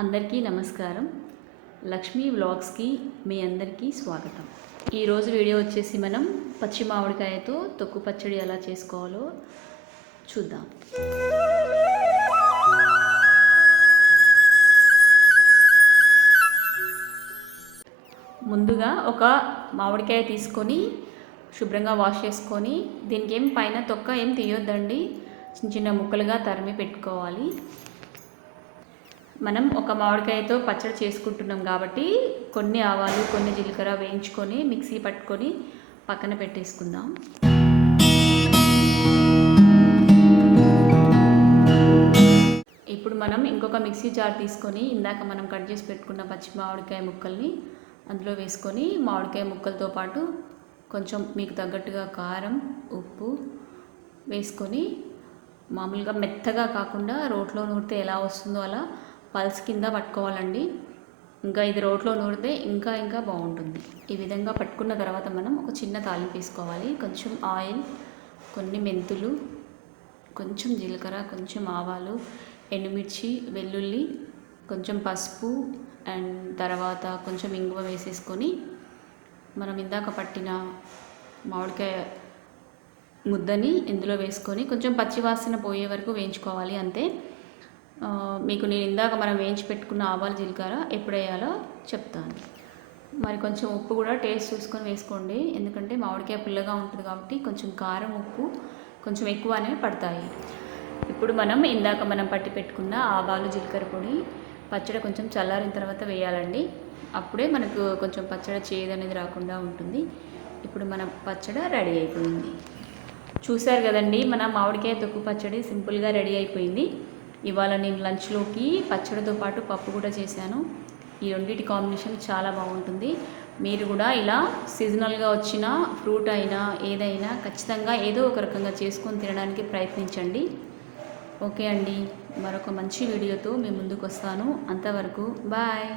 అందరికీ నమస్కారం. లక్ష్మీ వ్లాగ్స్కి మీ అందరికీ స్వాగతం. ఈరోజు వీడియో వచ్చేసి మనం పచ్చి మామిడికాయతో తొక్కు పచ్చడి ఎలా చేసుకోవాలో చూద్దాం. ముందుగా ఒక మామిడికాయ తీసుకొని శుభ్రంగా వాష్ చేసుకొని దీనికి పైన తొక్క తీయొద్దండి, చిన్న చిన్న ముక్కలుగా తరిమి పెట్టుకోవాలి. మనం ఒక మామిడికాయతో పచ్చడి చేసుకుంటున్నాం కాబట్టి కొన్ని ఆవాలు కొన్ని జీలకర్ర వేయించుకొని మిక్సీ పట్టుకొని పక్కన పెట్టేసుకుందాం. ఇప్పుడు మనం ఇంకొక మిక్సీ జార్ తీసుకొని ఇందాక మనం కట్ చేసి పెట్టుకున్న పచ్చి మామిడికాయ ముక్కల్ని అందులో వేసుకొని మామిడికాయ ముక్కలతో పాటు కొంచెం మీకు తగ్గట్టుగా కారం, ఉప్పు వేసుకొని మామూలుగా మెత్తగా కాకుండా రోట్లో నూరితే ఎలా వస్తుందో అలా పల్స్ కింద పట్టుకోవాలండి. ఇంకా ఇది రోట్లో నూరితే ఇంకా బాగుంటుంది. ఈ విధంగా పట్టుకున్న తర్వాత మనం ఒక చిన్న తాలింపు వేసుకోవాలి. కొంచెం ఆయిల్, కొన్ని మెంతులు, కొంచెం జీలకర్ర, కొంచెం ఆవాలు, ఎండుమిర్చి, వెల్లుల్లి, కొంచెం పసుపు అండ్ తర్వాత కొంచెం ఇంగువ వేసేసుకొని మనం ఇందాక పట్టిన మామిడికాయ ముద్దని ఇందులో వేసుకొని కొంచెం పచ్చివాసన పోయే వరకు వేయించుకోవాలి. అంతే. మీకు నేను ఇందాక మనం వేయించి పెట్టుకున్న ఆవాలు జీలకర్ర ఎప్పుడు వేయాలో చెప్తాను. మరి కొంచెం ఉప్పు కూడా టేస్ట్ చూసుకొని వేసుకోండి, ఎందుకంటే మామిడికాయ పుల్లగా ఉంటుంది కాబట్టి కొంచెం కారం, ఉప్పు కొంచెం ఎక్కువనే పడతాయి. ఇప్పుడు మనం ఇందాక పట్టి పెట్టుకున్న ఆవాలు జీలకర్ర పొడి పచ్చడి కొంచెం చల్లారిన తర్వాత వేయాలండి. అప్పుడే మనకు కొంచెం పచ్చడి చేదు అనేది రాకుండా ఉంటుంది. ఇప్పుడు మన పచ్చడి రెడీ అయిపోయింది. చూశారు కదండి, మన మామిడికాయ తొక్కు పచ్చడి సింపుల్గా రెడీ అయిపోయింది. ఇవాళ నేను లంచ్లోకి పచ్చడితో పాటు పప్పు కూడా చేశాను. ఈ రెండింటి కాంబినేషన్ చాలా బాగుంటుంది. మీరు కూడా ఇలా సీజనల్గా వచ్చిన ఫ్రూట్ అయినా ఏదైనా ఖచ్చితంగా ఏదో ఒక రకంగా చేసుకొని తినడానికి ప్రయత్నించండి. ఓకే అండి, మరొక మంచి వీడియోతో మీ ముందుకు వస్తాను. అంతవరకు బాయ్.